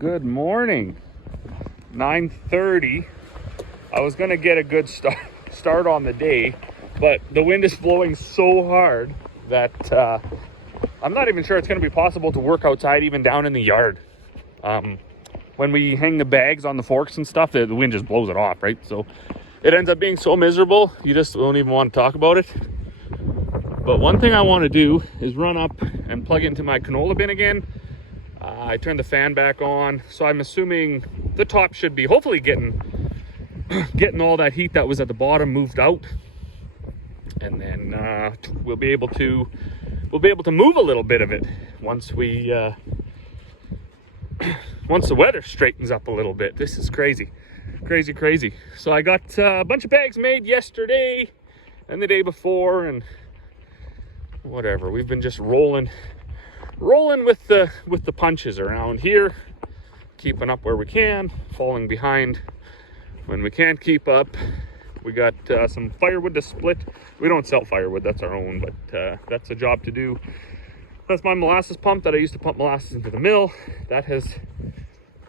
Good morning. 9:30. I was gonna get a good start on the day, but the wind is blowing so hard that I'm not even sure it's gonna be possible to work outside, even down in the yard. When we hang the bags on the forks and stuff, the wind just blows it off, right? So it ends up being so miserable, you just don't even want to talk about it. But one thing I want to do is run up and plug into my canola bin again. I turned the fan back on, so I'm assuming the top should be hopefully getting all that heat that was at the bottom moved out, and then we'll be able to move a little bit of it once the weather straightens up a little bit. This is crazy. So I got a bunch of bags made yesterday and the day before, and whatever. We've been just rolling with the punches around here, keeping up where we can, falling behind when we can't keep up. We got some firewood to split. We don't sell firewood, that's our own, but that's a job to do. That's my molasses pump that I used to pump molasses into the mill. That has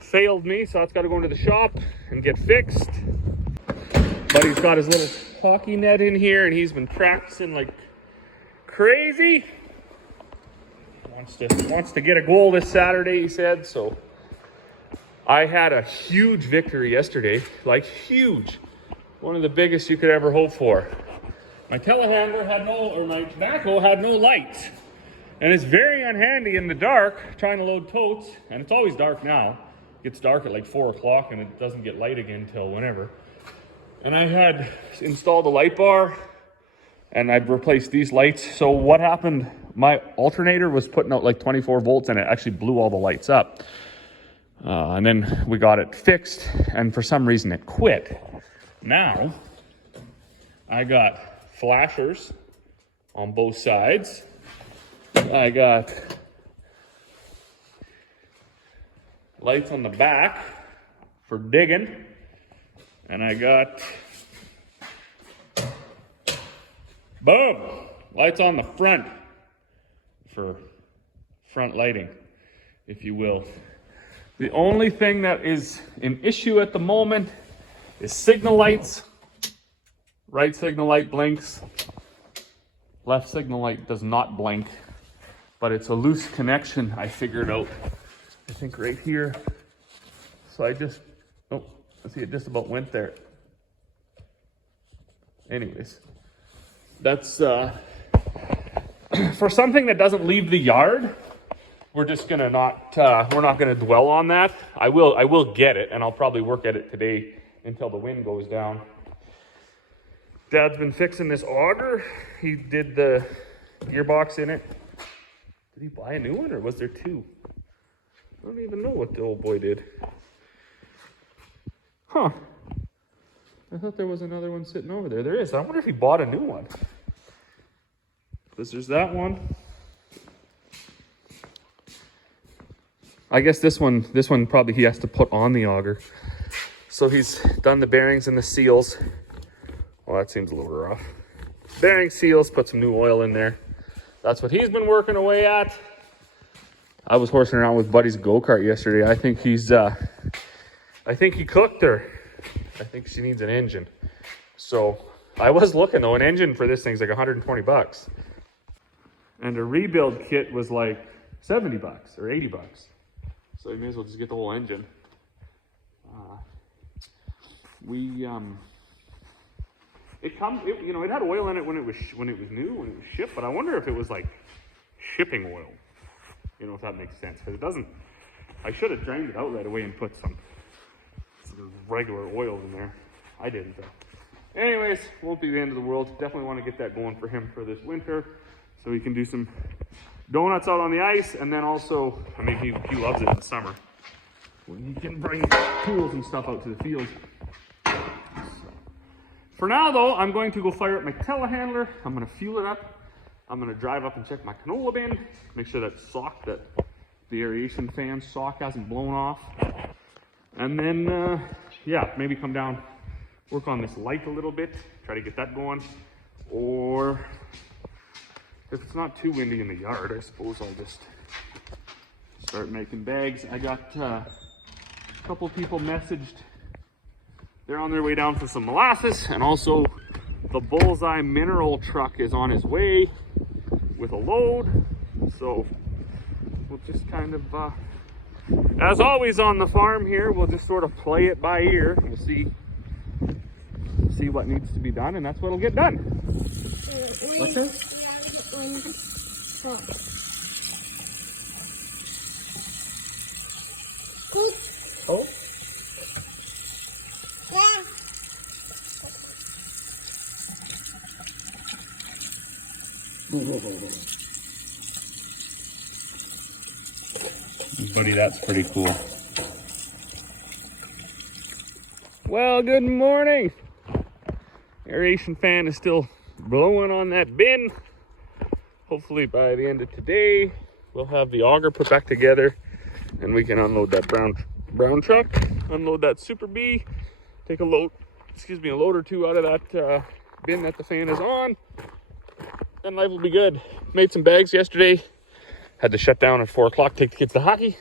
failed me, so that's got to go into the shop and get fixed. But he's got his little hockey net in here, and he's been practicing like crazy. Wants to get a goal this Saturday, he said. So I had a huge victory yesterday, like huge, one of the biggest you could ever hope for. My telehandler my backhoe had no lights, and it's very unhandy in the dark trying to load totes. And it's always dark now. It gets dark at like 4 o'clock, and it doesn't get light again till whenever. And I had installed a light bar, and I'd replaced these lights. So what happened? My alternator was putting out like 24 volts, and it actually blew all the lights up. And then we got it fixed, and for some reason it quit. Now I got flashers on both sides. I got lights on the back for digging, and I got boom, lights on the front for front lighting, if you will. The only thing that is an issue at the moment is signal lights. Right signal light blinks. Left signal light does not blink, but it's a loose connection I figured out, I think right here. So I see it just about went there. Anyways, that's for something that doesn't leave the yard. We're just gonna we're not gonna dwell on that. I will get it, and I'll probably work at it today until the wind goes down. Dad's been fixing this auger. He did the gearbox in it. Did he buy a new one, or was there two? I don't even know what the old boy did. Huh. I thought there was another one sitting over there. There is. I wonder if he bought a new one. Because there's that one. I guess this one probably he has to put on the auger. So he's done the bearings and the seals. Well, that seems a little rough. Bearing seals, put some new oil in there. That's what he's been working away at. I was horsing around with Buddy's go-kart yesterday. I think he cooked her. I think she needs an engine. So I was looking though, an engine for this thing's like $120. And a rebuild kit was like $70 or $80. So you may as well just get the whole engine. It had oil in it when it was new, when it was shipped, but I wonder if it was like shipping oil. You know, if that makes sense, because it doesn't. I should have drained it out right away and put some regular oil in there. I didn't though. Anyways, won't be the end of the world. Definitely want to get that going for him for this winter, so he can do some donuts out on the ice, and then also, I mean, he loves it in the summer when he can bring tools and stuff out to the field. So, for now though, I'm going to go fire up my telehandler. I'm going to fuel it up. I'm going to drive up and check my canola bin, make sure that the aeration fan sock hasn't blown off. And then, maybe come down, work on this light a little bit, try to get that going. Or if it's not too windy in the yard, I suppose I'll just start making bags. I got A couple people messaged. They're on their way down for some molasses, and also the Bullseye mineral truck is on his way with a load. So we'll just kind of, as always on the farm here, we'll just sort of play it by ear. We'll see what needs to be done, and that's what'll get done. What's that? Oh. Buddy, that's pretty cool. Well, good morning. Aeration fan is still blowing on that bin. Hopefully by the end of today, we'll have the auger put back together and we can unload that brown truck, unload that Super B, take a load or two out of that bin that the fan is on, and life will be good. Made some bags yesterday, had to shut down at 4 o'clock, take the kids to hockey.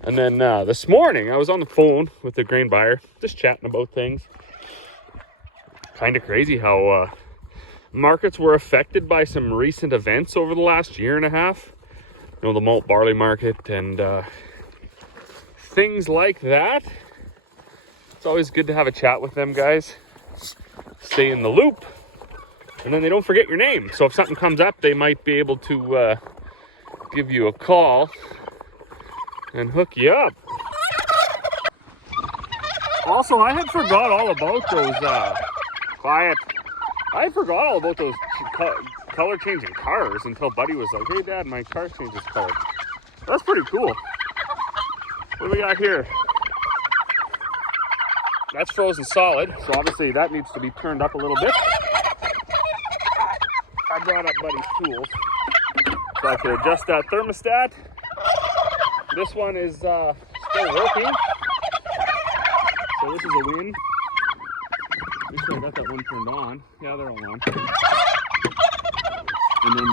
And then this morning, I was on the phone with the grain buyer, just chatting about things. Kind of crazy how markets were affected by some recent events over the last year and a half. You know, the malt barley market and things like that. It's always good to have a chat with them guys. Stay in the loop. And then they don't forget your name. So if something comes up, they might be able to give you a call and hook you up. Also, I had forgot all about those I forgot all about those color changing cars until Buddy was like, "Hey Dad, my car changes color." That's pretty cool. What do we got here? That's frozen solid, so obviously that needs to be turned up a little bit. I brought up Buddy's tools so I could adjust that thermostat. This one is still working. So this is a win. Make sure I got that one turned on. Yeah, they're all on. And then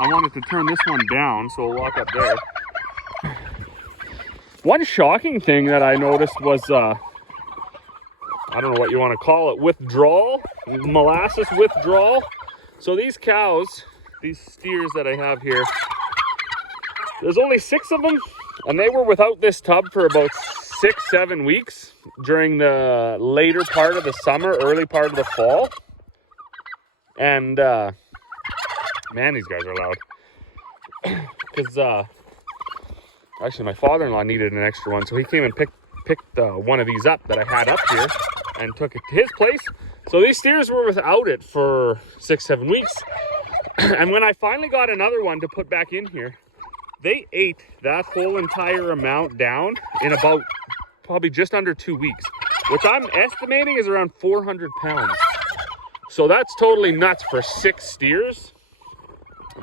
I wanted to turn this one down, so we'll walk up there. One shocking thing that I noticed was, I don't know what you want to call it, withdrawal, molasses withdrawal. So these cows, these steers that I have here, there's only 6 of them, and they were without this tub for about 6-7 weeks during the later part of the summer, early part of the fall. And man, these guys are loud. Because actually my father-in-law needed an extra one, so he came and picked one of these up that I had up here and took it to his place. So these steers were without it for 6-7 weeks. And when I finally got another one to put back in here, they ate that whole entire amount down in about probably just under 2 weeks, which I'm estimating is around 400 pounds. So that's totally nuts for 6 steers.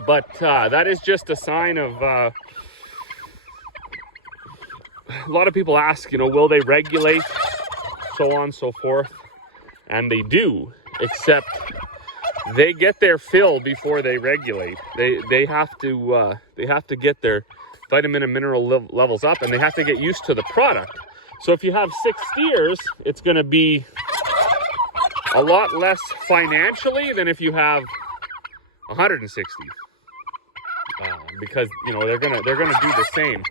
But that is just a sign of, a lot of people ask, you know, will they regulate, so on and so forth. And they do, except they get their fill before they regulate. They have to get their vitamin and mineral levels up, and they have to get used to the product. So if you have 6 steers, it's going to be a lot less financially than if you have 160, because you know they're gonna do the same.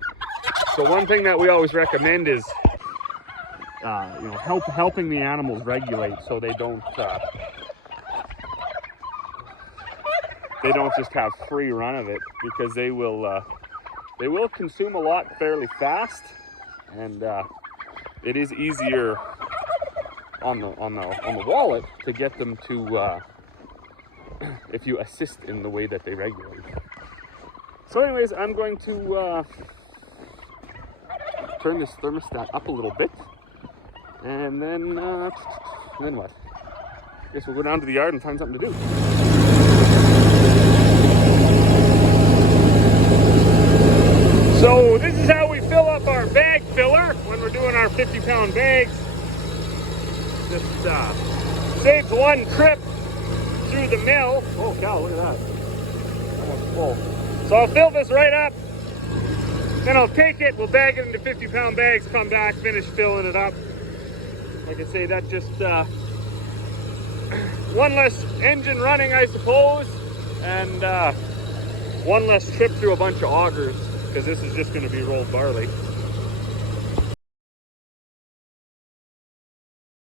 So one thing that we always recommend is you know, helping the animals regulate, so they don't just have free run of it, because they will consume a lot fairly fast, and it is easier on the wallet to get them to if you assist in the way that they regulate. So anyways, I'm going to turn this thermostat up a little bit, and then what? I guess we'll go down to the yard and find something to do. So this is how we fill up our bag filler when we're doing our 50-pound bags. Just saves one trip through the mill. Oh cow, look at that. That one's full. So I'll fill this right up Then I'll take it, we'll bag it into 50-pound bags, come back, finish filling it up. Like I say, that just one less engine running, I suppose, and one less trip through a bunch of augers, because this is just going to be rolled barley.